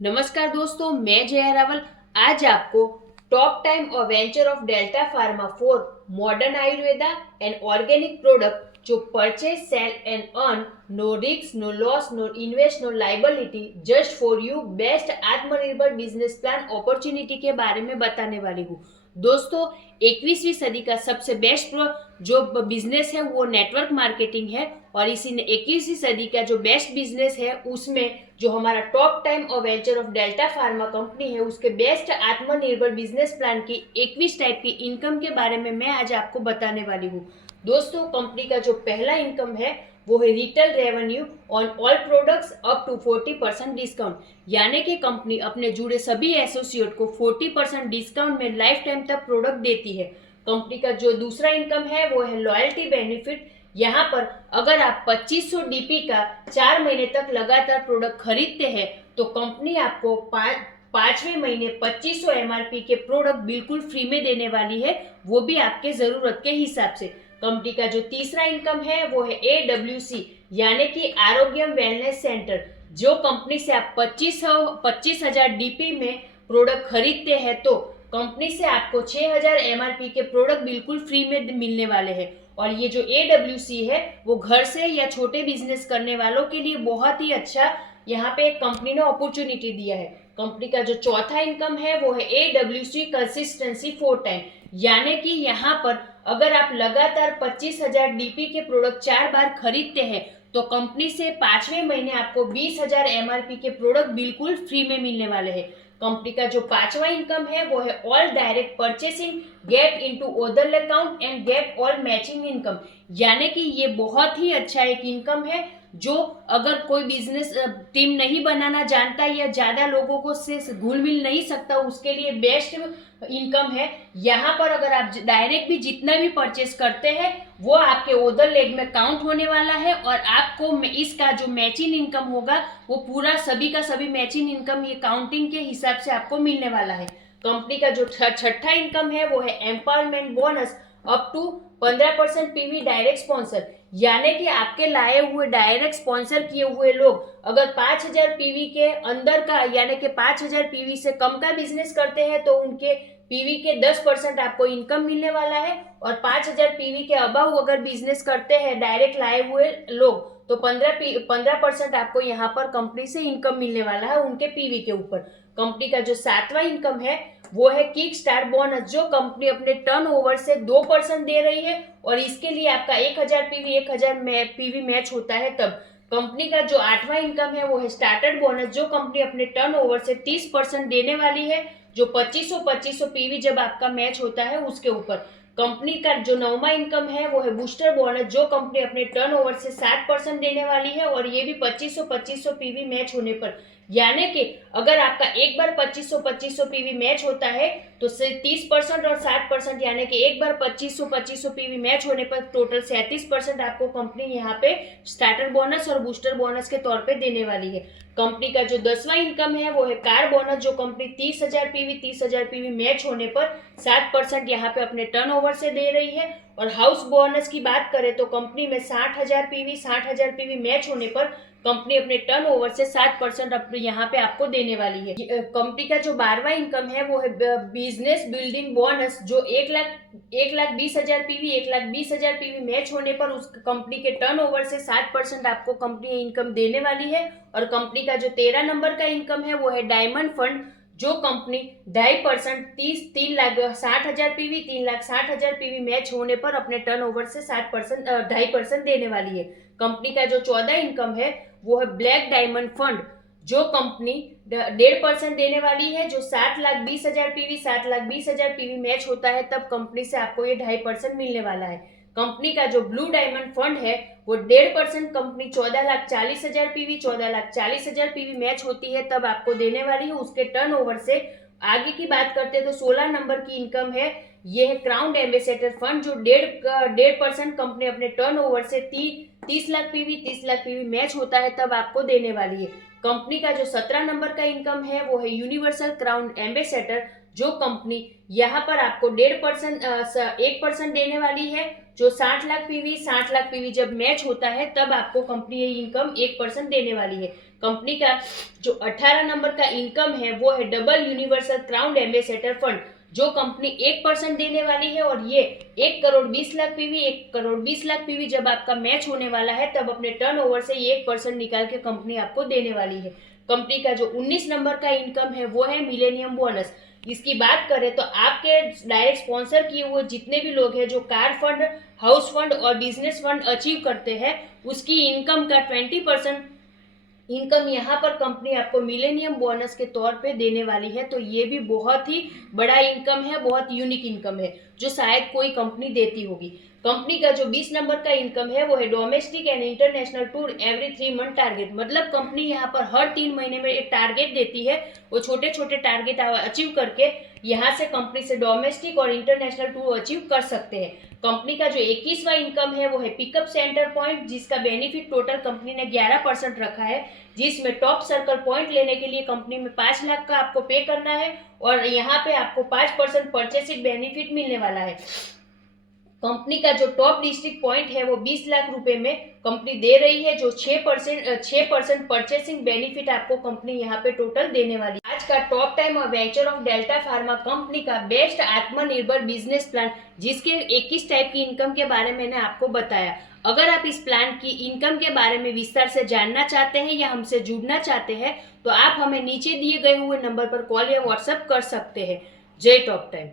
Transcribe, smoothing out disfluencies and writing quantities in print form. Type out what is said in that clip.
नमस्कार दोस्तों, मैं जया रावल आज आपको टॉप टाइम और venture of Delta Pharma for modern Ayurveda and organic product जो purchase sale and earn no risk no loss no invest no liability just for you best आत्मनिर्भर business plan opportunity के बारे में बताने वाली हूँ। दोस्तों, 21वीं सदी का सबसे बेस्ट जो बिजनेस है वो नेटवर्क मार्केटिंग है और इसी ने 21वीं सदी का जो बेस्ट बिजनेस है उसमें जो हमारा टॉप टाइम और venture of Delta pharma company है उसके बेस्ट आत्मनिर्भर बिजनेस प्लान की 21 टाइप की इनकम के बारे में मैं आज आपको बताने वाली हूँ। दोस्तों, कंपनी का जो पहला इनकम है वो है retail revenue on all products up to 40% discount, यानी कि कंपनी अपने जुड़े सभी एसोसिएट को 40% डिस्काउंट में लाइफ टाइम तक प्रोडक्ट देती है। कंपनी का जो दूसरा इनकम है वो है लॉयल्टी बेनिफिट। यहाँ पर अगर आप 2500 डीपी का 4 महीने तक लगातार प्रोडक्ट खरीदते हैं तो कंपनी आपको पांचवें महीने 2500 एमआरपी के प्रोडक्ट बिल्कुल फ्री में देने वाली है, वो भी आपके जरूरत के हिसाब से। कंपनी का जो तीसरा इनकम है वो है AWC यानी कि आरोग्यम वेलनेस सेंटर। जो कंपनी से आप 25,000 डीपी में प्रोडक्ट खरीदते हैं तो कंपनी से आपको 6000 एमआरपी के प्रोडक्ट बिल्कुल फ्री में मिलने वाले हैं। और ये जो AWC है वो घर से या छोटे बिजनेस करने वालों के लिए बहुत ही अच्छा यहाँ पे कंपनी ने अपॉर्चुनिटी दिया है। कंपनी का जो चौथा इनकम है वो है AWC कंसिस्टेंसी 4 टाइम, यानी कि यहाँ पर अगर आप लगातार 25,000 डीपी के प्रोडक्ट 4 बार खरीदते हैं तो कंपनी से पांचवें महीने आपको 20,000 एमआरपी के प्रोडक्ट बिल्कुल फ्री में मिलने वाले हैं। कंपनी का जो पांचवा इनकम है वो है all direct purchasing get into other account and get all matching income, यानी कि ये बहुत ही अच्छा एक इनकम है जो अगर कोई बिजनेस टीम नहीं बनाना जानता या ज्यादा लोगों को से घुल मिल नहीं सकता उसके लिए बेस्ट इनकम है। यहाँ पर अगर आप डायरेक्ट भी जितना भी परचेस करते हैं वो आपके ओदर लेग में काउंट होने वाला है और आपको इसका जो मैचिंग इनकम होगा वो पूरा सभी का सभी मैचिंग इनकम ये काउंटिंग के हिसाब से आपको मिलने वाला है। कंपनी का जो छठा इनकम है वो है empowerment bonus up to 15% PV direct sponsor, यानी कि आपके लाए हुए डायरेक्ट स्पॉन्सर किए हुए लोग अगर 5000 पीवी के अंदर का यानी कि 5000 पीवी से कम का बिजनेस करते हैं तो उनके पीवी के 10% आपको इनकम मिलने वाला है और 5000 पीवी के अबाव अगर बिजनेस करते हैं डायरेक्ट लाए हुए लोग तो 15% आपको यहाँ पर कंपनी से इनकम मिलने वाला है उनके पीवी के ऊपर। कंपनी का जो सातवां इनकम है वो है किक स्टार बोनस, जो कंपनी अपने टर्नओवर से 2% दे रही है और इसके लिए आपका 1000 पीवी 1000 पीवी मैच होता है तब। कंपनी का जो आठवां इनकम है वो है स्टार्टर्ड बोनस, जो कंपनी अपने टर्नओवर से 30% देने वाली है, जो 2500 पीवी जब आपका मैच होता है उसके ऊपर। कंपनी का जो नौवां इनकम है वो है बूस्टर बोनस, जो कंपनी अपने टर्नओवर से 60% देने वाली है और ये भी 2500 पीवी मैच होने पर, यानी कि अगर आपका एक बार 2500 पीवी मैच होता है तो 30% और 60%, यानी कि एक बार 2500 पीवी मैच होने पर टोटल 37% आपको कंपनी यहाँ पे स्टार्टर बोनस और बूस्टर बोनस के तौर पे देने वाली है। कंपनी का जो 10वां इनकम है वो है कार बोनस, जो कंपनी 30,000 पीवी मैच होने पर 7% यहाँ पे अपने टर्नओवर से दे रही है। और हाउस बोनस की बात करें तो कंपनी में 60,000 पीवी मैच होने पर कंपनी अपने टर्नओवर से 7% अपने यहाँ पे आपको देने वाली है। कंपनी का जो 12वां इनकम है वो है बिजनेस बिल्डिंग बोनस, जो 1,20,000 पीवी 1,20,000 पीवी मैच होने पर उस कंपनी के टर्नओवर से 7% आपको कंपनी इनकम देने वाली है। और कंपनी का जो 13 नंबर का इनकम है वो है डायमंड फंड, जो कंपनी 2.5% 3,60,000 पीवी 3,60,000 पीवी मैच होने पर अपने टर्नओवर से 7% 2.5% देने वाली है। कंपनी का जो 14 इनकम है वो है ब्लैक डायमंड फंड, जो कंपनी 1.5% देने वाली है, जो 7,20,000 पीवी मैच होता है तब कंपनी से आपको ये 2.5% मिलने वाला है। कंपनी का जो ब्लू डायमंड फंड है वो 1.5% कंपनी 14,40,000 पीवी मैच होती है तब आपको देने वाली है उसके टर्नओवर से। आगे की बात करते हैं तो 16 नंबर की इनकम है, ये है क्राउन एम्बेसडर फंड, जो 1.5% कंपनी अपने टर्नओवर से 30 लाख पीवी मैच होता है तब आपको देने वाली है। कंपनी का जो 17 नंबर का इनकम है वो है यूनिवर्सल क्राउन एम्बेसडर, जो कंपनी यहाँ पर आपको 1% देने वाली है, जो 60 लाख पीवी जब मैच होता है तब आपको कंपनी ये इनकम 1% देने वाली है। कंपनी का जो 18 नंबर का इनकम है वो है double universal crown ambassador fund, जो कंपनी 1% देने वाली है। और ये 1,20,00,000 पीवी, 1,20,00,000 पीवी जब आपका मैच होने वाला है तब अपने टर्नओवर से ये 1% निकाल के कंपनी आपको देने वाली है। कंपनी का जो 19 नंबर का इनकम है वो है मिलेनियम बोनस। इसकी बात करें तो आपके डायरेक्ट स्पॉन्सर किए हुए जितने भी लोग हैं जो कार फंड, हाउस फंड और बिजनेस फंड अचीव करते हैं, उसकी इनकम का 20% इनकम यहाँ पर कंपनी आपको मिलेनियम बोनस के तौर पे देने वाली है। तो ये भी बहुत ही बड़ा इनकम है, बहुत यूनिक इनकम है जो शायद कोई कंपनी देती होगी। कंपनी का जो 20 नंबर का इनकम है वो है domestic and international tour every 3 month target. मतलब कंपनी यहाँ पर हर 3 महीने में एक टारगेट देती है, वो छोटे छोटे टारगेट अचीव करके यहाँ से कंपनी से डोमेस्टिक और इंटरनेशनल टूर अचीव कर सकते हैं। कंपनी का जो 21वां इनकम है वो है पिकअप सेंटर पॉइंट, जिसका बेनिफिट टोटल कंपनी ने 11% रखा है, जिसमें टॉप सर्कल पॉइंट लेने के लिए कंपनी में 5 लाख का आपको पे करना है और यहाँ पे आपको 5% परचेसिंग बेनिफिट मिलने वाला है। कंपनी का जो टॉप डिस्ट्रिक्ट पॉइंट है वो 20 लाख रुपए में कंपनी दे रही है, जो 6% परचेसिंग बेनिफिट आपको कंपनी यहाँ पे टोटल देने वाली है। आज का टॉप टाइम और venture of Delta pharma company का बेस्ट आत्मनिर्भर बिजनेस प्लान, जिसके 21 टाइप की इनकम के बारे में मैंने आपको बताया। अगर आप इस प्लान की इनकम के बारे में विस्तार से जानना चाहते हैं या हमसे जुड़ना चाहते हैं तो आप हमें नीचे दिए गए हुए नंबर पर कॉल या व्हाट्सएप कर सकते हैं। जय टॉप टाइम।